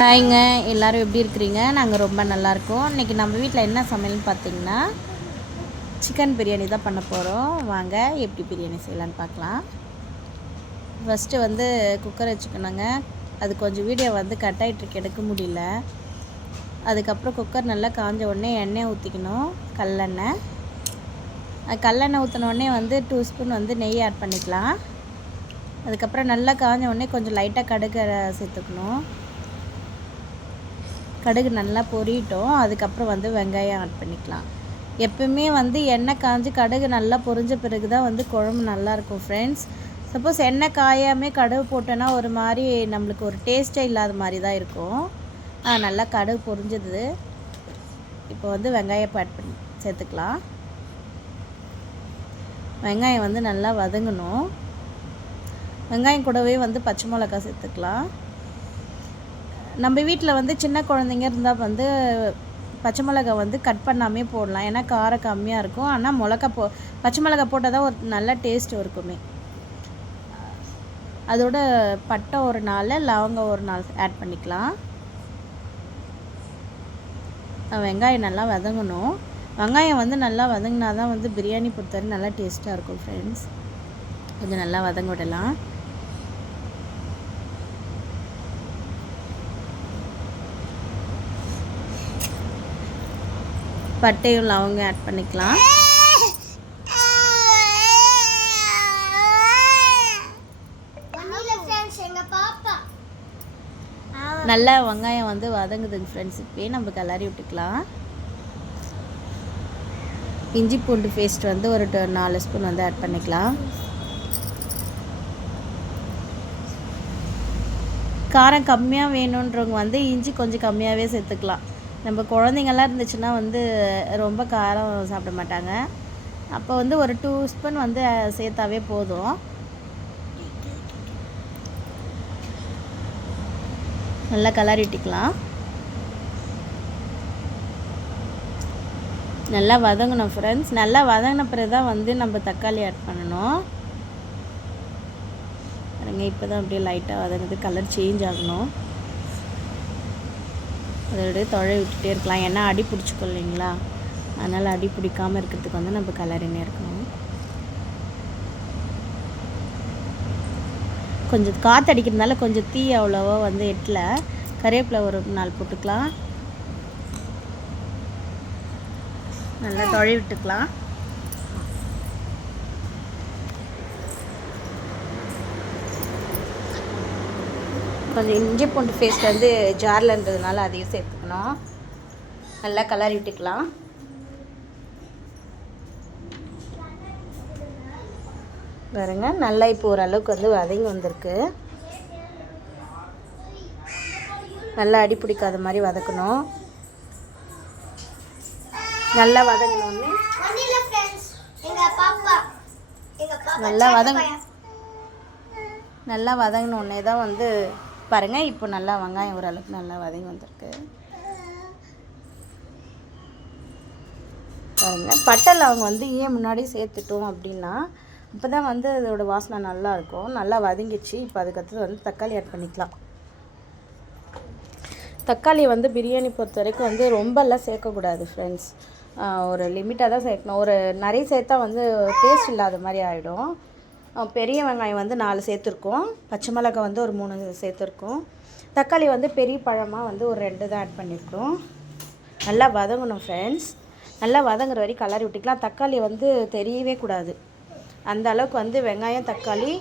ஹாய்ங்க எல்லோரும் எப்படி இருக்கிறீங்க? நாங்கள் ரொம்ப நல்லாயிருக்கோம் இன்றைக்கி நம்ம வீட்டில் என்ன சமையல்னு பார்த்தீங்கன்னா சிக்கன் பிரியாணி தான் பண்ண போகிறோம் வாங்க எப்படி பிரியாணி செய்யலான்னு பார்க்கலாம் ஃபஸ்ட்டு வந்து குக்கர் வச்சுக்கணுங்க. அது கொஞ்சம் வீடியோ வந்து கட் ஆகிட்டுருக்கு எடுக்க முடியல. அதுக்கப்புறம் குக்கர் நல்லா காஞ்ச உடனே எண்ணெய் ஊற்றிக்கணும் கல்லெண்ணெய். கல்லெண்ணெய் ஊற்றினோடனே வந்து டூ ஸ்பூன் வந்து நெய் ஆட் பண்ணிக்கலாம். அதுக்கப்புறம் நல்லா காஞ்ச உடனே கொஞ்சம் லைட்டாக கடுகு சேர்த்துக்கணும். கடுகு நல்லா பொரியட்டும் அதுக்கப்புறம் வந்து வெங்காயம் ஆட் பண்ணிக்கலாம். எப்பவுமே வந்து எண்ணெய் காஞ்சி கடுகு நல்லா பொரிஞ்ச பிறகு தான் வந்து குழம்பு நல்லாயிருக்கும் ஃப்ரெண்ட்ஸ் சப்போஸ் எண்ணெய் காயாமே கடுகு போட்டோன்னா ஒரு மாதிரி நம்மளுக்கு ஒரு டேஸ்ட்டே இல்லாத மாதிரி தான் இருக்கும் நல்லா கடுகு பொரிஞ்சது. இப்போ வந்து வெங்காயம் ஆட் பண்ணி சேர்த்துக்கலாம். வெங்காயம் வந்து நல்லா வதங்கணும். வெங்காயம் கூடவே வந்து பச்சை மிளகா சேர்த்துக்கலாம். நம்ம வீட்டில் வந்து சின்ன குழந்தைங்க இருந்தால் வந்து பச்சை மிளகா வந்து கட் பண்ணாமே போடலாம். ஏன்னா காரம் கம்மியாக இருக்கும். ஆனால் மிளகா போ பச்சை மிளகா போட்டால் தான் ஒரு நல்ல டேஸ்ட் இருக்குமே. அதோட பட்டை ஒரு நாள் லவங்கம் ஒரு நாள் ஆட் பண்ணிக்கலாம். வெங்காயம் நல்லா வதங்கணும். வெங்காயம் வந்து நல்லா வதங்கினா தான் வந்து பிரியாணி பொறுத்தவரை நல்லா டேஸ்ட்டாக இருக்கும் ஃப்ரெண்ட்ஸ் கொஞ்சம் நல்லா வதங்க விடலாம். பட்டையும் லவங்க ஆட் பண்ணிக்கலாம். நல்லா வெங்காயம் வந்து வதங்குதுங்க ஃப்ரெண்ட்ஸ் இப்போயே நம்ம கலரி விட்டுக்கலாம். இஞ்சி பூண்டு பேஸ்ட் வந்து ஒரு நாலு ஸ்பூன் வந்து ஆட் பண்ணிக்கலாம். காரம் கம்மியாக வேணுன்றவங்க வந்து இஞ்சி கொஞ்சம் கம்மியாகவே சேர்த்துக்கலாம். நம்ம குழந்தைங்கள்லாம் இருந்துச்சுன்னா வந்து ரொம்ப காரம் சாப்பிட மாட்டாங்க. அப்போ வந்து ஒரு டூ ஸ்பூன் வந்து சேர்த்தாவே போதும். நல்லா கலரிட்டிக்கலாம் நல்லா வதங்கணும் ஃப்ரெண்ட்ஸ் நல்லா வதங்கின பிறகு தான் வந்து நம்ம தக்காளி ஆட் பண்ணணும். பாருங்க இப்போ தான் அப்படியே லைட்டாக வதங்குது. கலர் சேஞ்ச் ஆகணும். அதோடய தொழை விட்டுட்டே இருக்கலாம். ஏன்னா அடி பிடிச்சிக்கோ இல்லைங்களா? அதனால் அடி பிடிக்காமல் இருக்கிறதுக்கு வந்து நம்ம கலரினே இருக்கணும். கொஞ்சம் காற்று அடிக்கிறதுனால கொஞ்சம் தீ அவ்வளோவா வந்து எட்டில். கருவேப்பிலை ஒரு நாள் போட்டுக்கலாம். நல்லா தொழை விட்டுக்கலாம். கொஞ்சம் இஞ்சி பூண்டு பேஸ்ட் வந்து ஜாரில் இருந்ததுனால அதையும் சேர்த்துக்கணும். நல்லா கலரி விட்டுக்கலாம். பாருங்க நல்லா இப்போ ஓரளவுக்கு வந்து வதங்கி வந்திருக்கு. நல்லா அடி பிடிக்காத மாதிரி வதக்கணும். நல்லா வதங்கினோடனே நல்லா வதங்க நல்லா வதங்கினோடனே தான் வந்து பாருங்கள் இப்போ நல்லா வெங்காயம் ஓரளவுக்கு நல்லா வதங்கி வந்திருக்கு. பாருங்கள் பட்டை அவங்க வந்து ஏன் முன்னாடி சேர்த்துட்டோம் அப்படின்னா அப்போ தான் வந்து அதோட வாசனை நல்லா இருக்கும். நல்லா வதங்கிச்சு இப்போ அதுக்கடுத்து வந்து தக்காளி ஆட் பண்ணிக்கலாம். தக்காளி வந்து பிரியாணி பொறுத்த வரைக்கும் வந்து ரொம்பலாம் சேர்க்கக்கூடாது ஃப்ரெண்ட்ஸ் ஒரு லிமிட்டாக தான் சேர்க்கணும். ஒரு நிறைய சேர்த்தா வந்து டேஸ்ட் இல்லாத மாதிரி ஆகிடும் பெரிய வெங்காயம் வந்து நாலு சேர்த்துருக்கோம். பச்சை மிளகாய் வந்து ஒரு மூணு சேர்த்துருக்கோம். தக்காளி வந்து பெரிய பழமாக வந்து ஒரு ரெண்டு தான் ஆட் பண்ணியிருக்கோம் நல்லா வதங்கணும் ஃப்ரெண்ட்ஸ் நல்லா வதங்குற வரைக்கும் கலரி விட்டுக்கலாம். தக்காளி வந்து தெரியவே கூடாது. அந்த அளவுக்கு வந்து வெங்காயம் தக்காளி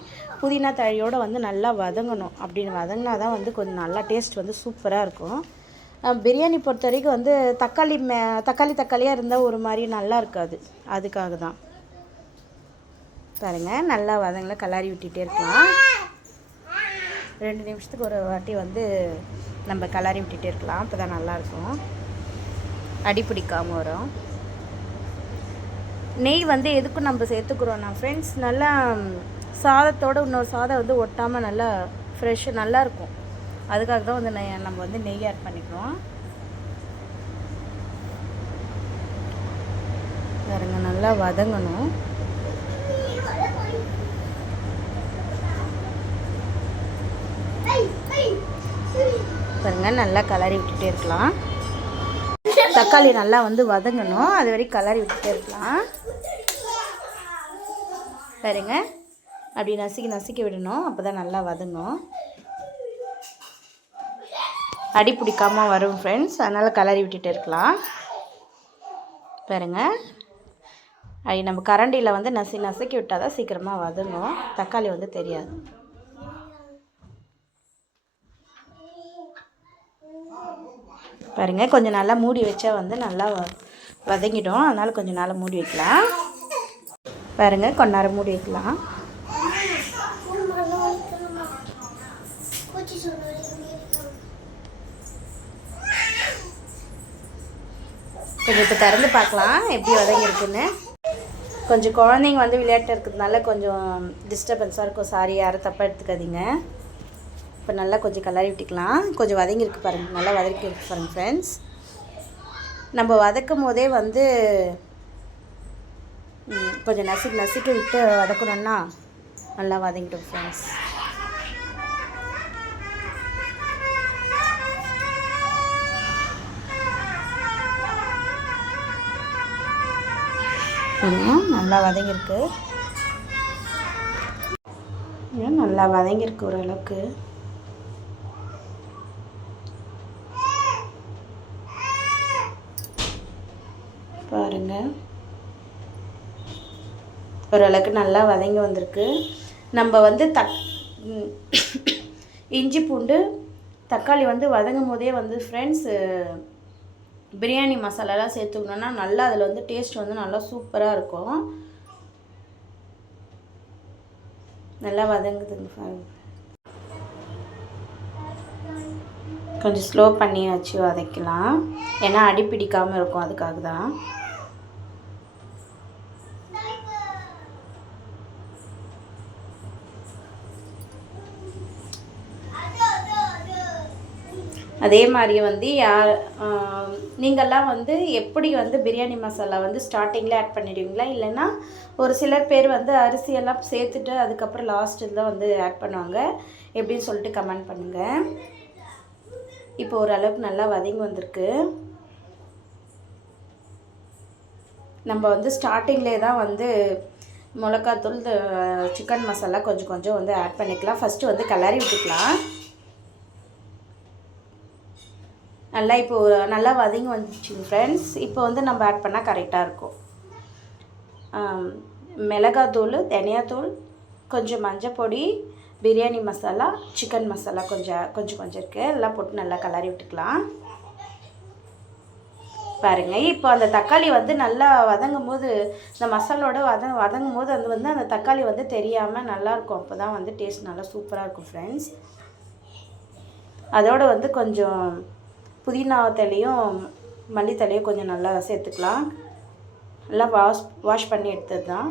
புதினா தழையோடு வந்து நல்லா வதங்கணும். அப்படின்னு வதங்கினா தான் வந்து கொஞ்சம் நல்லா டேஸ்ட் வந்து சூப்பராக இருக்கும். பிரியாணி பொறுத்த வரைக்கும் வந்து தக்காளி மே தக்காளி தக்காளியாக இருந்தால் ஒரு மாதிரி நல்லா இருக்காது. அதுக்காக தான். பாருங்கள் நல்லா வதங்களை கலாரி விட்டுகிட்டே இருக்கலாம். ரெண்டு நிமிஷத்துக்கு ஒரு வாட்டி வந்து நம்ம கலாரி விட்டுகிட்டே இருக்கலாம். அப்போ தான் நல்லாயிருக்கும் அடி பிடிக்காமல் வரும். நெய் வந்து எதுக்கும் நம்ம சேர்த்துக்கிறோன்னா ஃப்ரெண்ட்ஸ் நல்லா சாதத்தோடு இன்னொரு சாதம் வந்து ஒட்டாமல் நல்லா ஃப்ரெஷ்ஷு நல்லாயிருக்கும் அதுக்காக தான் வந்து நெய் நம்ம வந்து நெய் ஆட் பண்ணிக்கிறோம். பாருங்க நல்லா வதங்கணும். பாருங்கள் நல்லா கலரி விட்டுட்டே இருக்கலாம். தக்காளி நல்லா வந்து வதங்கணும். அது வரைக்கும் கலரி விட்டுட்டே இருக்கலாம். பாருங்க அப்படி நசுக்கி நசுக்கி விடணும். அப்போ தான் நல்லா வதங்கும். அடி பிடிக்காமல் வரும் ஃப்ரெண்ட்ஸ் அதனால் கலரி விட்டுட்டு இருக்கலாம். பாருங்க. அது நம்ம கரண்டியில் வந்து நசி நசுக்கி விட்டால் தான் சீக்கிரமாக வதங்கும். தக்காளி வந்து தெரியாது. பாருங்கள் கொஞ்சம் நல்லா மூடி வச்சா வந்து நல்லா வ- வதங்கிடும். அதனால் கொஞ்சம் நாளாக மூடி வைக்கலாம். பாருங்கள் கொஞ்ச நேரம் மூடி வைக்கலாம். கொஞ்சம் இப்போ திறந்து பார்க்கலாம் எப்படி வதங்கியிருக்குன்னு. கொஞ்சம் குழந்தைங்க வந்து விளையாட்டு இருக்கிறதுனால கொஞ்சம் டிஸ்டர்பன்ஸாக இருக்கும். சாரி யாரும் தப்பாக எடுத்துக்காதீங்க. இப்போ நல்லா கொஞ்சம் கலரி விட்டுக்கலாம். கொஞ்சம் வதங்கியிருக்கு பாருங்கள் நல்லா வதக்கி இருக்கு பாருங்கள் ஃப்ரெண்ட்ஸ் நம்ம வதக்கும் போதே வந்து கொஞ்சம் நசுக்கி நசுக்கி விட்டு வதக்கணும்னா நல்லா வதங்கிட்டோம் ஃப்ரெண்ட்ஸ் நல்லா வதங்கியிருக்கு ஏன் நல்லா வதங்கியிருக்கு ஓரளவுக்கு பாருங்க ஓரளவுக்கு நல்லா வதங்கி வந்திருக்கு. நம்ம வந்து தக் இஞ்சி பூண்டு தக்காளி வந்து வதங்கும் போதே வந்து ஃப்ரெண்ட்ஸு பிரியாணி மசாலாலாம் சேர்த்துக்கணுன்னா நல்லா அதில் வந்து டேஸ்ட் வந்து நல்லா சூப்பராக இருக்கும். நல்லா வதங்குதுங்க கொஞ்சம் ஸ்லோ பண்ணி வச்சு வதக்கலாம். ஏன்னா அடி பிடிக்காமல் இருக்கும் அதுக்காக தான் அதே மாதிரி வந்து யார் நீங்கள்லாம் வந்து எப்படி வந்து பிரியாணி மசாலா வந்து ஸ்டார்டிங்கில் ஆட் பண்ணிடுவீங்களா? இல்லைன்னா ஒரு சிலர் பேர் வந்து அரிசியெல்லாம் சேர்த்துட்டு அதுக்கப்புறம் லாஸ்ட்டு தான் வந்து ஆட் பண்ணுவாங்க. எப்படின்னு சொல்லிட்டு கமெண்ட் பண்ணுங்கள் இப்போ ஓரளவுக்கு நல்லா வதங்கி வந்திருக்கு. நம்ம வந்து ஸ்டார்டிங்லேயே தான் வந்து மிளகாத்தூள் சிக்கன் மசாலா கொஞ்சம் கொஞ்சம் வந்து ஆட் பண்ணிக்கலாம். ஃபஸ்ட்டு வந்து கலரி விட்டுக்கலாம். நல்லா இப்போது நல்லா வதங்கி வந்துச்சுங்க ஃப்ரெண்ட்ஸ் இப்போ வந்து நம்ம ஆட் பண்ணால் கரெக்டாக இருக்கும். மிளகாத்தூள் தனியாத்தூள் கொஞ்சம் மஞ்சள் பொடி பிரியாணி மசாலா சிக்கன் மசாலா கொஞ்சம் கொஞ்சம் கொஞ்சம் இருக்குது எல்லாம் போட்டு நல்லா கலரி விட்டுக்கலாம். பாருங்கள் இப்போ அந்த தக்காளி வந்து நல்லா வதங்கும் போது இந்த மசாலோட வத வதங்கும் போது அது வந்து அந்த தக்காளி வந்து தெரியாமல் நல்லாயிருக்கும் அப்போ தான் வந்து டேஸ்ட் நல்லா சூப்பராக இருக்கும் ஃப்ரெண்ட்ஸ் அதோட வந்து கொஞ்சம் புதினா தழையும் மல்லித்தழையும் கொஞ்சம் நல்லா சேர்த்துக்கலாம். நல்லா வாஷ் வாஷ் பண்ணி எடுத்தது தான்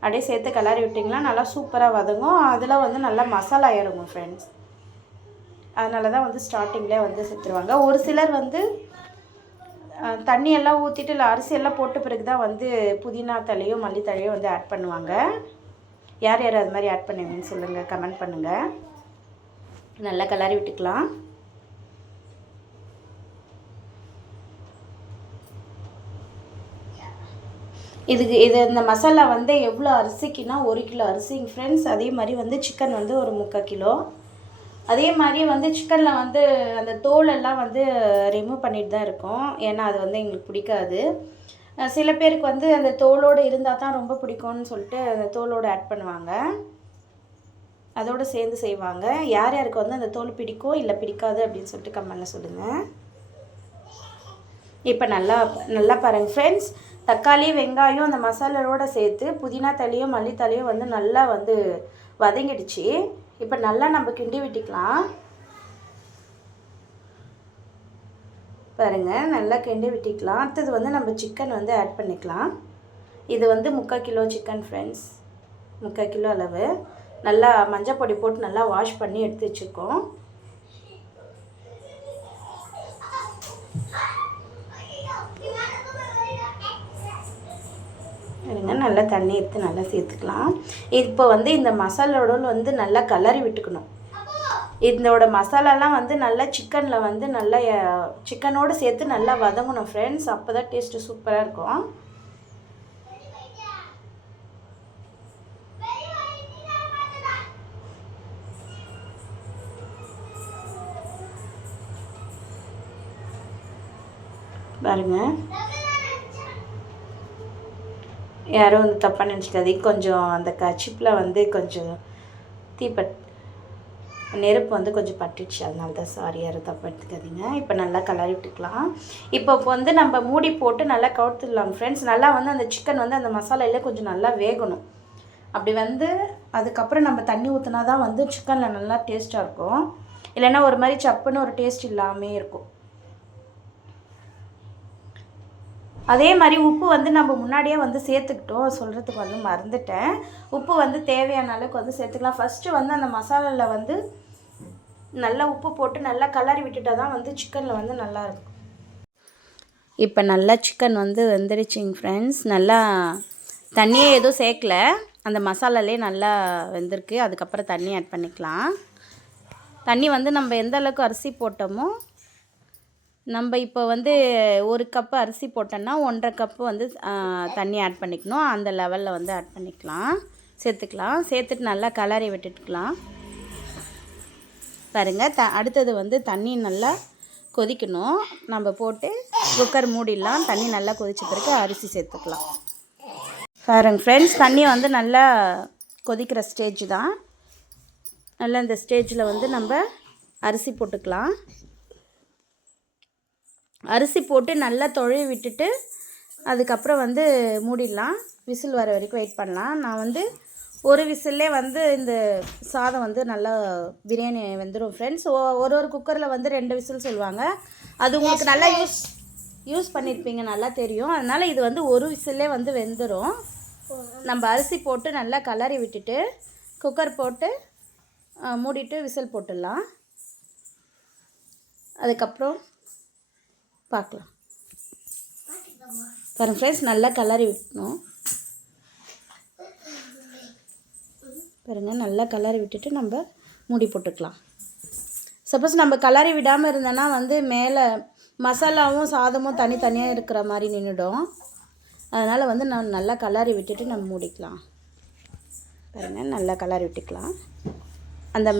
அப்படியே சேர்த்து கிளறி விட்டிங்கன்னா நல்லா சூப்பராக வதங்கும். அதில் வந்து நல்லா மசாலா இறங்கும் ஃப்ரெண்ட்ஸ் அதனால தான் வந்து ஸ்டார்டிங்லேயே வந்து சேர்த்துருவாங்க. ஒரு சிலர் வந்து தண்ணியெல்லாம் ஊற்றிட்டு இல்லை அரிசியெல்லாம் போட்ட பிறகு தான் வந்து புதினா தழையும் மல்லித்தழையும் வந்து ஆட் பண்ணுவாங்க. யார் யார் அது மாதிரி ஆட் பண்ணுவீங்கன்னு சொல்லுங்கள் கமெண்ட் பண்ணுங்கள் நல்லா கிளறி விட்டுக்கலாம். இதுக்கு இது இந்த மசாலா வந்து எவ்வளோ அரிசிக்குன்னா ஒரு கிலோ அரிசிங்க ஃப்ரெண்ட்ஸ் அதே மாதிரி வந்து சிக்கன் வந்து ஒரு முக்கால் கிலோ. அதே மாதிரி வந்து சிக்கனில் வந்து அந்த தோலெல்லாம் வந்து ரிமூவ் பண்ணிட்டு தான் இருக்கோம். ஏன்னா அது வந்து எங்களுக்கு பிடிக்காது. சில பேருக்கு வந்து அந்த தோலோடு இருந்தால் தான் ரொம்ப பிடிக்கும்னு சொல்லிட்டு அந்த தோலோடு ஆட் பண்ணுவாங்க. அதோடு சேர்ந்து செய்வாங்க. யார் யாருக்கு வந்து அந்த தோல் பிடிக்கும் இல்லை பிடிக்காது அப்படின்னு சொல்லிட்டு கமெண்ட்டில் சொல்லுங்கள் இப்போ நல்லா நல்லா பாருங்கள் ஃப்ரெண்ட்ஸ் தக்காளி வெங்காயம் அந்த மசாலாவோட சேர்த்து புதினா தழையும் மல்லித்தலையும் வந்து நல்லா வந்து வதங்கிடுச்சு. இப்போ நல்லா நம்ம கிண்டி விட்டுக்கலாம். பாருங்கள் நல்லா கிண்டி விட்டுக்கலாம். அடுத்தது வந்து நம்ம சிக்கன் வந்து ஆட் பண்ணிக்கலாம். இது வந்து முக்கால் கிலோ சிக்கன் ஃப்ரெண்ட்ஸ் முக்கால் கிலோ அளவு. நல்லா மஞ்சள் பொடி போட்டு நல்லா வாஷ் பண்ணி எடுத்து வச்சுருக்கோம். இருங்க நல்லா தண்ணி எடுத்து நல்லா சேர்த்துக்கலாம். இப்போ வந்து இந்த மசாலோட வந்து நல்லா கலரி விட்டுக்கணும். இதோட மசாலாலாம் வந்து நல்லா சிக்கனில் வந்து நல்லா சிக்கனோடு சேர்த்து நல்லா வதங்கணும் ஃப்ரெண்ட்ஸ் அப்போ தான் டேஸ்ட்டு சூப்பராக இருக்கும். பாருங்க. யாரும் வந்து தப்பாக நினச்சிக்காதீங்க கொஞ்சம் அந்த கச்சிப்பில் வந்து கொஞ்சம் தீப்பட் நெருப்பு வந்து கொஞ்சம் பட்டுச்சு அதனால தான் சாரி யாரும் தப்பாக எடுத்துக்காதீங்க. இப்போ நல்லா கலரி விட்டுக்கலாம். இப்போ வந்து நம்ம மூடி போட்டு நல்லா கவுத்துடலாம் ஃப்ரெண்ட்ஸ் நல்லா வந்து அந்த சிக்கன் வந்து அந்த மசாலையில் கொஞ்சம் நல்லா வேகணும். அப்படி வந்து அதுக்கப்புறம் நம்ம தண்ணி ஊற்றினா தான் வந்து சிக்கனில் நல்லா டேஸ்ட்டாக இருக்கும். இல்லைன்னா ஒரு மாதிரி சப்புன்னு ஒரு டேஸ்ட் இல்லாமே இருக்கும். அதே மாதிரி உப்பு வந்து நம்ம முன்னாடியே வந்து சேர்த்துக்கிட்டோம். சொல்கிறதுக்கு வந்து மறந்துட்டேன். உப்பு வந்து தேவையான அளவுக்கு வந்து சேர்த்துக்கலாம். ஃபஸ்ட்டு வந்து அந்த மசாலாவில் வந்து நல்லா உப்பு போட்டு நல்லா கலரி விட்டுட்டா தான் வந்து சிக்கனில் வந்து நல்லா இருக்கும். இப்போ நல்லா சிக்கன் வந்து வெந்துருச்சுங்க ஃப்ரெண்ட்ஸ் நல்லா தண்ணியே எதுவும் சேர்க்கல. அந்த மசாலாலே நல்லா வெந்திருக்கு. அதுக்கப்புறம் தண்ணி ஆட் பண்ணிக்கலாம். தண்ணி வந்து நம்ம எந்த அளவுக்கு அரிசி போட்டோமோ நம்ம இப்போ வந்து ஒரு கப்பு அரிசி போட்டோன்னா ஒன்றரை கப்பு வந்து தண்ணி ஆட் பண்ணிக்கணும். அந்த லெவலில் வந்து ஆட் பண்ணிக்கலாம். சேர்த்துக்கலாம். சேர்த்துட்டு நல்லா கலரி விட்டுட்டுக்கலாம். பாருங்கள் த அடுத்தது வந்து தண்ணி நல்லா கொதிக்கணும். நம்ம போட்டு குக்கர் மூடிடலாம். தண்ணி நல்லா கொதிச்ச பிறகு அரிசி சேர்த்துக்கலாம். பாருங்க ஃப்ரெண்ட்ஸ் தண்ணி வந்து நல்லா கொதிக்கிற ஸ்டேஜ் தான். நல்லா இந்த ஸ்டேஜில் வந்து நம்ம அரிசி போட்டுக்கலாம். அரிசி போட்டு நல்லா தொழவி விட்டுட்டு அதுக்கப்புறம் வந்து மூடிடலாம். விசில் வர வரைக்கும் வெயிட் பண்ணலாம். நான் வந்து ஒரு விசில்லே வந்து இந்த சாதம் வந்து நல்லா பிரியாணி வெந்துடும் ஃப்ரெண்ட்ஸ் ஒரு ஒரு குக்கரில் வந்து ரெண்டு விசில் சொல்லுவாங்க. அது உங்களுக்கு நல்லா யூஸ் யூஸ் பண்ணியிருப்பீங்க நல்லா தெரியும். அதனால் இது வந்து ஒரு விசில்லே வந்து வெந்துடும் நம்ம அரிசி போட்டு நல்லா கலரி விட்டுட்டு குக்கர் போட்டு மூடிட்டு விசில் போட்டுடலாம். அதுக்கப்புறம் பார்க்கலாம். பாருங்க ஃப்ரெண்ட்ஸ் நல்லா கலரி விட்டணும் பாருங்கள் நல்லா கலரி விட்டுட்டு நம்ம மூடி போட்டுக்கலாம். சப்போஸ் நம்ம கலரி விடாமல் இருந்தோன்னா வந்து மேலே மசாலாவும் சாதமும் தனித்தனியாக இருக்கிற மாதிரி நின்றுடும் அதனால் வந்து நான் நல்லா கலரி விட்டுட்டு நம்ம மூடிக்கலாம். பாருங்க நல்லா கலரி விட்டுக்கலாம். அந்த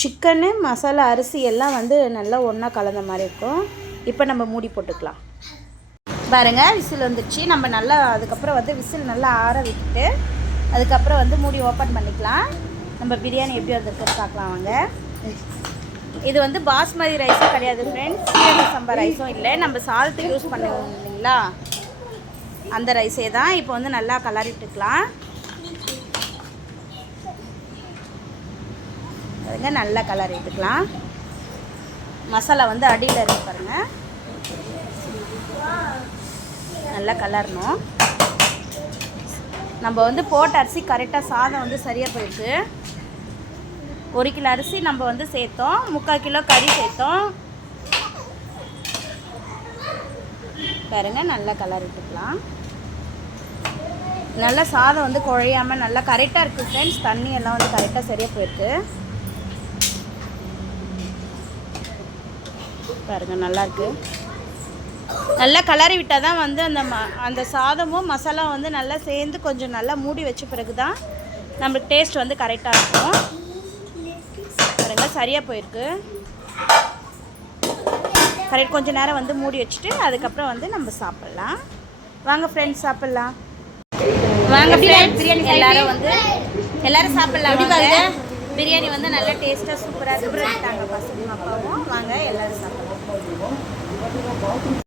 சிக்கனு மசாலா அரிசி எல்லாம் வந்து நல்லா ஒன்றா கலந்த மாதிரி இருக்கும். இப்போ நம்ம மூடி போட்டுக்கலாம். பாருங்கள் விசில் வந்துடுச்சு நம்ம நல்லா அதுக்கப்புறம் வந்து விசில் நல்லா ஆற விட்டுட்டு அதுக்கப்புறம் வந்து மூடி ஓப்பன் பண்ணிக்கலாம். நம்ம பிரியாணி எப்படி வந்திருக்குன்னு பார்க்கலாம் வாங்க. இது வந்து பாஸ்மதி ரைஸும் கிடையாது ஃப்ரெண்ட்ஸ் சீரக சம்பா ரைஸும் இல்லை. நம்ம சால்ட்டு யூஸ் பண்ணுவோம் இல்லைங்களா? அந்த ரைஸே தான் இப்போ வந்து நல்லா கலரிட்டுக்கலாம். பாருங்க நல்லா கலர் எடுத்துக்கலாம் மசாலா வந்து அடியில் இருக்கு பாருங்கள் நல்லா கலரணும். நம்ம வந்து போட்ட அரிசி கரெக்டாக சாதம் வந்து சரியாக போயிருக்கு ஒரு கிலோ அரிசி நம்ம வந்து சேர்த்தோம். முக்கால் கிலோ கறி சேர்த்தோம். பாருங்க நல்லா கலர் எடுத்துக்கலாம். நல்லா சாதம் வந்து குழையாமல் நல்லா கரெக்டாக இருக்குது ஃப்ரெண்ட்ஸ் தண்ணி எல்லாம் வந்து கரெக்டாக சரியாக போயிருக்கு பாருங்க நல்லா இருக்கு நல்லா கலரி விட்டால் தான் வந்து அந்த ம அந்த சாதமும் மசாலா வந்து நல்லா சேர்ந்து கொஞ்சம் நல்லா மூடி வச்ச பிறகு தான் நம்மளுக்கு டேஸ்ட் வந்து கரெக்டாக இருக்கும். பாருங்க சரியாக போயிருக்கு. கரெக்ட் கொஞ்ச நேரம் வந்து மூடி வச்சுட்டு அதுக்கப்புறம் வந்து நம்ம சாப்பிட்லாம். வாங்க ஃப்ரெண்ட்ஸ் சாப்பிட்லாம். வாங்க ஃப்ரெண்ட்ஸ் பிரியாணி எல்லாரும் வந்து எல்லாரும் சாப்பிட்லாம் வாங்க. பிரியாணி வந்து நல்லா டேஸ்ட்டாக சூப்பராக சூப்பராக பசங்க அப்பாவும் வாங்க எல்லாரும் சாப்பிட்லாம். बहुत ही